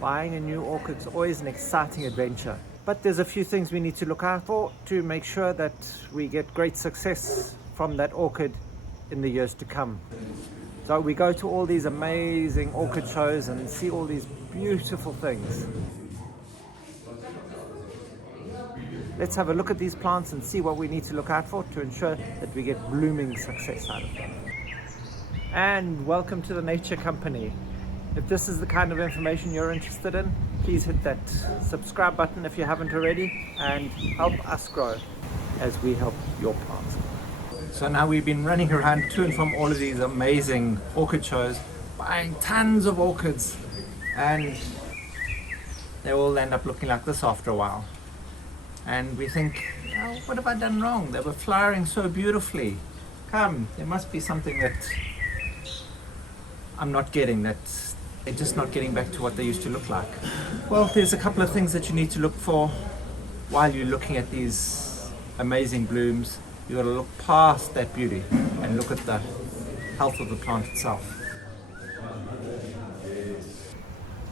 Buying a new orchid is always an exciting adventure. But there's a few things we need to look out for to make sure that we get great success from that orchid in the years to come. So we go to all these amazing orchid shows and see all these beautiful things. Let's have a look at these plants and see what we need to look out for to ensure that we get blooming success out of them. And welcome to the Nature Company. If this is the kind of information you're interested in, please hit that subscribe button if you haven't already and help us grow as we help your plants. So now we've been running around to and from all of these amazing orchid shows, buying tons of orchids, and they all end up looking like this after a while. And we think, oh, what have I done wrong? They were flowering so beautifully. Come, there must be something that I'm not getting, that they're just not getting back to what they used to look like. Well, there's a couple of things that you need to look for while you're looking at these amazing blooms. You've got to look past that beauty and look at the health of the plant itself.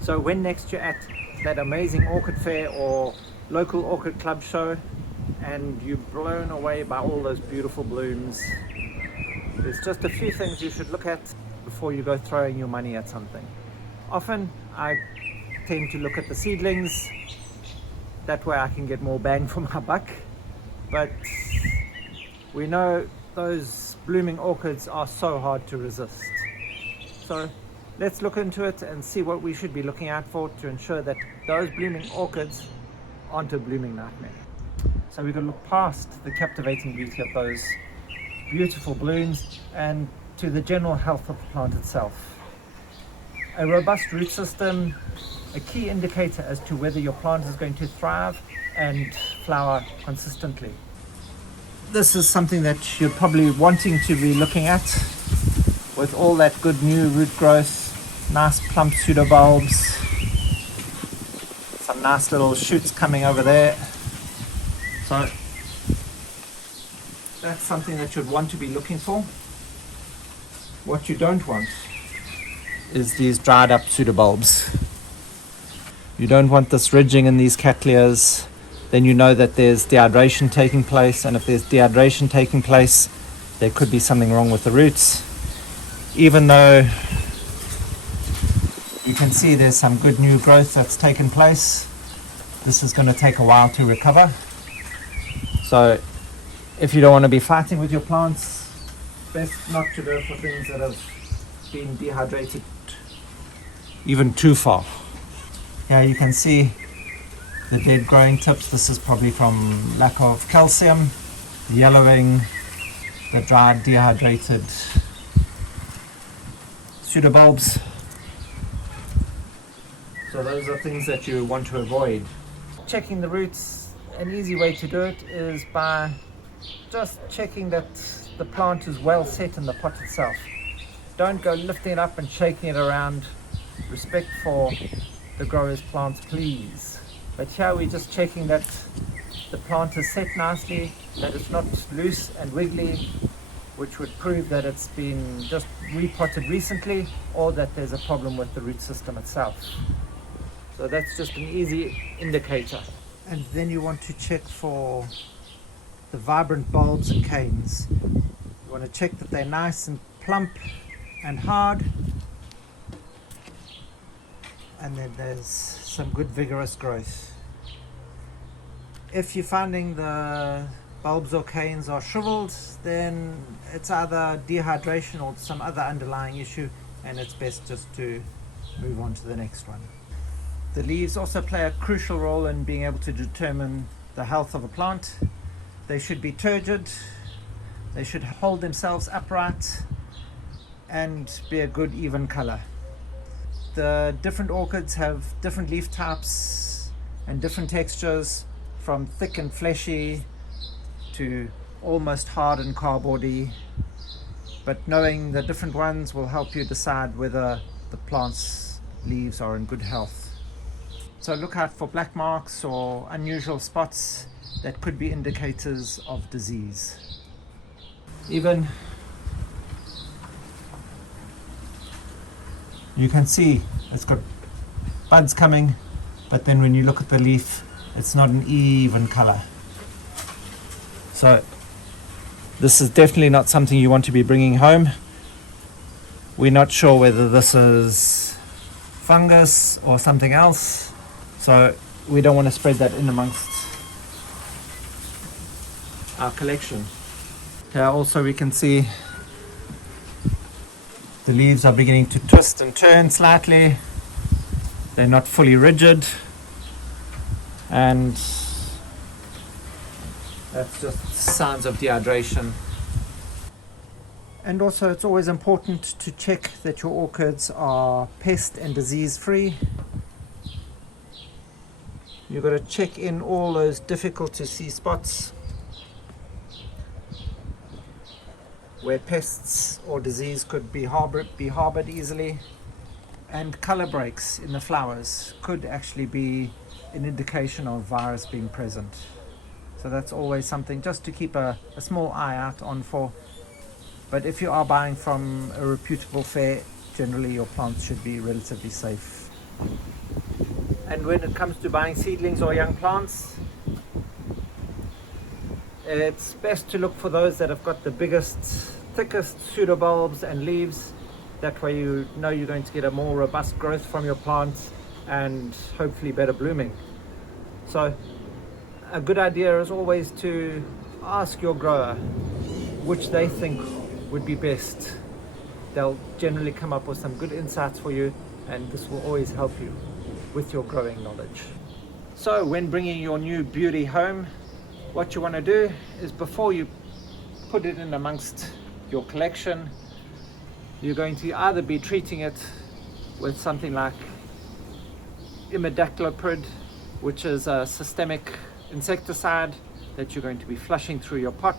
So when next you're at that amazing orchid fair or local orchid club show and you're blown away by all those beautiful blooms, there's just a few things you should look at before you go throwing your money at something. Often I tend to look at the seedlings, that way I can get more bang for my buck, but we know those blooming orchids are so hard to resist. So let's look into it and see what we should be looking out for to ensure that those blooming orchids aren't a blooming nightmare. So we've got to look past the captivating beauty of those beautiful blooms and to the general health of the plant itself. A robust root system, a key indicator as to whether your plant is going to thrive and flower consistently. This is something that you're probably wanting to be looking at with all that good new root growth, nice plump pseudobulbs, some nice little shoots coming over there. So that's something that you'd want to be looking for. What you don't want is these dried up pseudobulbs. You don't want this ridging in these cattleyas. Then you know that there's dehydration taking place, and if there's dehydration taking place, there could be something wrong with the roots. Even though you can see there's some good new growth that's taken place, this is going to take a while to recover. So if you don't want to be fighting with your plants, best not to go for things that have been dehydrated even too far. Here you can see the dead growing tips. This is probably from lack of calcium, the yellowing, the dried dehydrated pseudobulbs. So those are things that you want to avoid. Checking the roots, an easy way to do it is by just checking that the plant is well set in the pot itself. Don't go lifting it up and shaking it around. Respect for the grower's plants, please. But here we're just checking that the plant is set nicely, that it's not loose and wiggly, which would prove that it's been just repotted recently or that there's a problem with the root system itself. So that's just an easy indicator. And then you want to check for the vibrant bulbs and canes. You want to check that they're nice and plump and hard, and then there's some good vigorous growth. If you're finding the bulbs or canes are shriveled, then it's either dehydration or some other underlying issue, and it's best just to move on to the next one. The leaves also play a crucial role in being able to determine the health of a plant. They should be turgid, they should hold themselves upright and be a good even color. The different orchids have different leaf types and different textures, from thick and fleshy to almost hard and cardboardy, but knowing the different ones will help you decide whether the plant's leaves are in good health. So look out for black marks or unusual spots that could be indicators of disease. Even you can see it's got buds coming, but then when you look at the leaf, it's not an even color. So this is definitely not something you want to be bringing home. We're not sure whether this is fungus or something else, so we don't want to spread that in amongst our collection. Here also we can see the leaves are beginning to twist and turn slightly. They're not fully rigid, and that's just signs of dehydration. And also it's always important to check that your orchids are pest and disease free. You've got to check in all those difficult to see spots where pests or disease could be harbored easily. And color breaks in the flowers could actually be an indication of virus being present. So that's always something just to keep a small eye out on for. But if you are buying from a reputable fair, generally your plants should be relatively safe. And when it comes to buying seedlings or young plants, it's best to look for those that have got the biggest, thickest pseudobulbs and leaves. That way you know you're going to get a more robust growth from your plant and hopefully better blooming. So a good idea is always to ask your grower which they think would be best. They'll generally come up with some good insights for you, and this will always help you with your growing knowledge. So when bringing your new beauty home, what you want to do is, before you put it in amongst your collection, you're going to either be treating it with something like imidacloprid, which is a systemic insecticide that you're going to be flushing through your pot.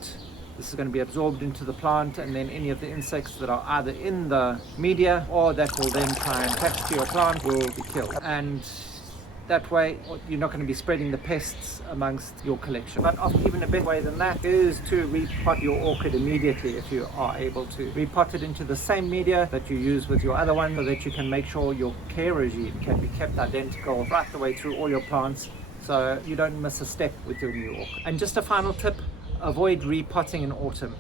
This is going to be absorbed into the plant, and then any of the insects that are either in the media or that will then try and attach to your plant will be killed. And that way you're not going to be spreading the pests amongst your collection. But even a better way than that is to repot your orchid immediately if you are able to. Repot it into the same media that you use with your other one, so that you can make sure your care regime can be kept identical right the way through all your plants, so you don't miss a step with your new orchid. And just a final tip: avoid repotting in autumn.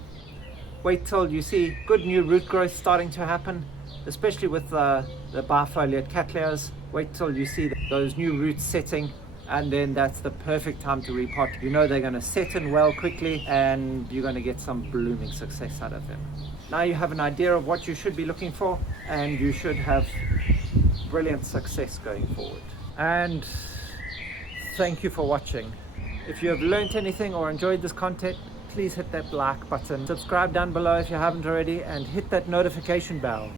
Wait till you see good new root growth starting to happen, especially with the bifoliate cattleyas. Wait till you see those new roots setting, and then that's the perfect time to repot. You know they're going to set in well quickly, and you're going to get some blooming success out of them. Now you have an idea of what you should be looking for, and you should have brilliant success going forward. And thank you for watching. If you have learned anything or enjoyed this content, please hit that like button. Subscribe down below if you haven't already, and hit that notification bell.